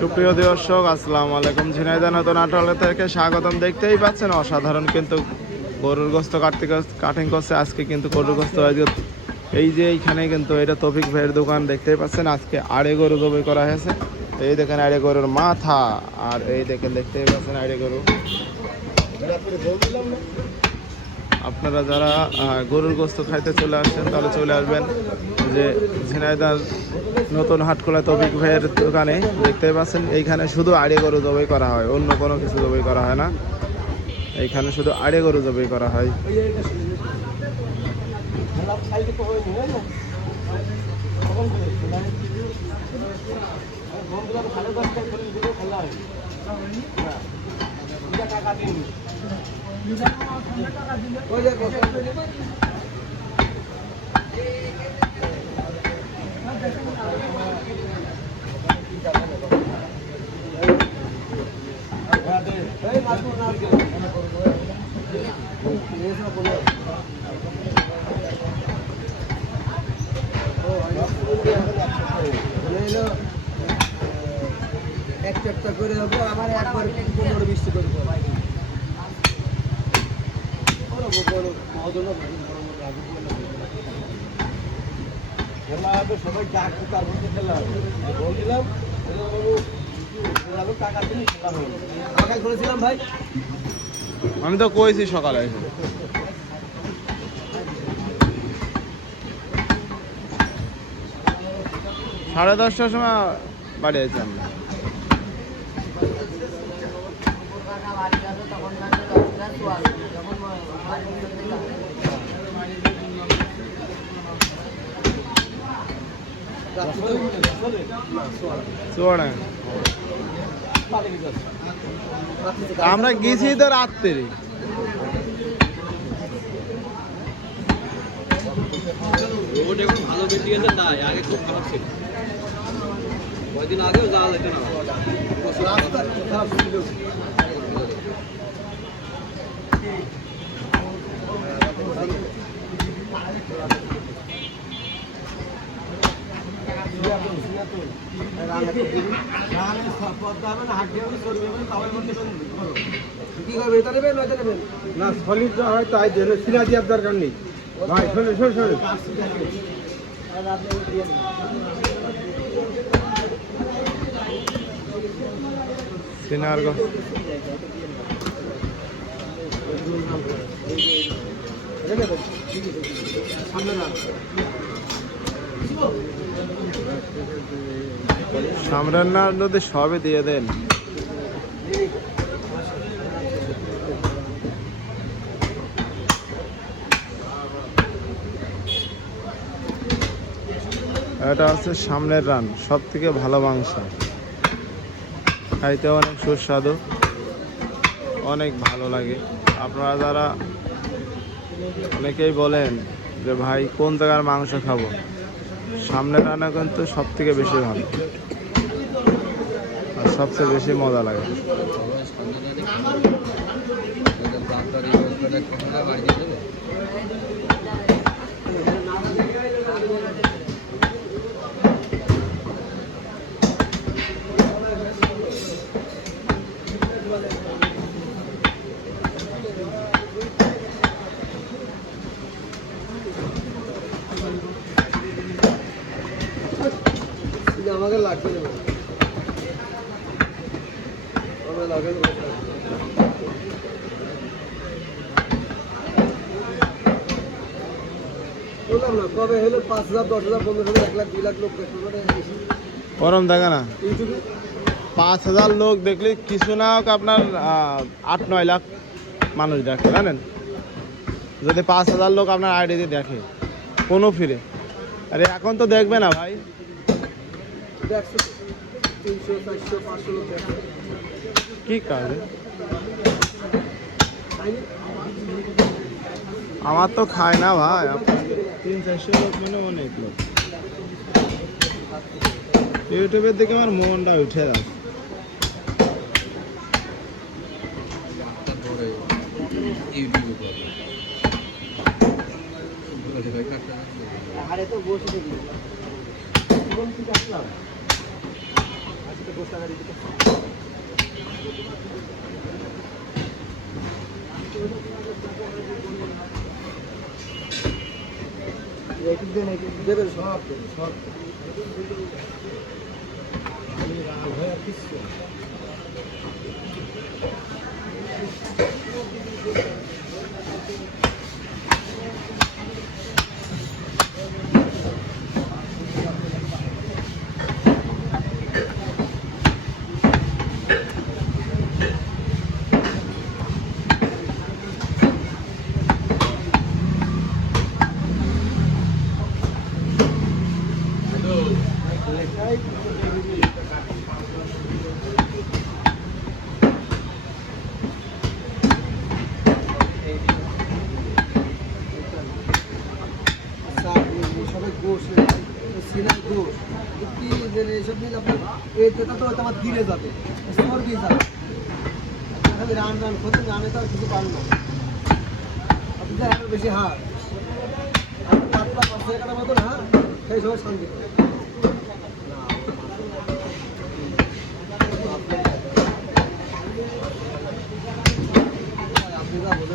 সুপ্রিয় দর্শক, আসসালামু আলাইকুম। ঝিনাইদহ নতুন আটলে থেকে স্বাগতম। দেখতেই পাচ্ছেন অসাধারণ কিন্তু গরুর গোস্ত কাটিং করছে আজকে কিন্তু গরুর গোস্ত। এই যে এইখানে কিন্তু এটা তৌফিক ভাইয়ের দোকান, দেখতেই পাচ্ছেন আজকে আড়ে গরু জবাই করা হয়েছে। এই দেখেন আড়ে গরুর মাথা, আর এই দেখতেই পাচ্ছেন আড়ে গরু। আপনারা যারা গরুর গোস্ত খাইতে চলে আসছেন তাহলে চলে আসবেন যে ঝিনাইদহ নতুন হাটখোলা তৌফিক ভাইয়ের দোকানে। দেখতেই পাচ্ছেন এইখানে শুধু আড়ে গরু জবাই করা হয়, অন্য কোনো কিছু জবাই করা হয় না। এইখানে শুধু আড়ে গরু জবাই করা হয়। একটা করে হবে আমার একবার 15-20 করে সবাই ডাকতে তার মধ্যে খেলা বলছিলাম টাকা দিয়ে খেলা হলো। সকাল করেছিলাম ভাই, আমি তো কইছি সকালে 10:30টার সময় বাড়ি আছি আমরা। আমরা গেছি তো রাত্রে। রোড এখন ভালো বেশি গেছে না, আগে খুব খারাপ ছিল। কয়েকদিন আগেও যাওয়া যেত না, রাস্তা খারাপ ছিল। না সলিড হয় তাই জন্য সিরা দেওয়ার দরকার নেই ভাই। শোনে শোনে শোনে সিনার সামরান না নদী সবই দিয়ে দেন। এটা হচ্ছে সামনের রান, সব থেকে ভালো মাংস, খাইতে অনেক সুস্বাদু, অনেক ভালো লাগে। আপনারা যারা অনেকেই বলেন যে ভাই কোন জায়গার মাংস খাবো, সামনের রান্না কিন্তু সব থেকে বেশি ভালো আর সবচেয়ে বেশি মজা লাগে। আমাকে লাগবে না, বললাম না কবে হলো 5,000, 10,000, 15,000, 1 লাখ, 2 লাখ লোক দেখতে পারে। গরম দেখে না, ইউটিউবে 5,000 লোক দেখলে কিছু না হোক আপনার 8-9 লাখ মানুষ দেখে, জানেন? যদি 5,000 লোক আপনার আইডি দিয়ে দেখে কোনো ফিরে, আরে এখন তো দেখবে না ভাই। 100, 300, 400, 500 লোক দেখে। কি কাজ? আমার তো খায় না ভাই, 300-400 লোক মানে অনেক লোক। ইউটিউবের দিকে আমার মনটা উঠে যাচ্ছে। আরে তো বসে দেখি কোন কি আসলাম আজকে দেবেন সব সব সবাই গোশ সিলাই গোশ কি এসব নিলে আপনার এই তেতা তো আমার গিরে যাবে চর্বি যাবে খালি রান রান করতে রানে তো আর কিছু পারল না আপনি যা আরো বেশি হার আপনি পাতলা 5 টাকার মতো না সেই সময় শান্তি করে আপনি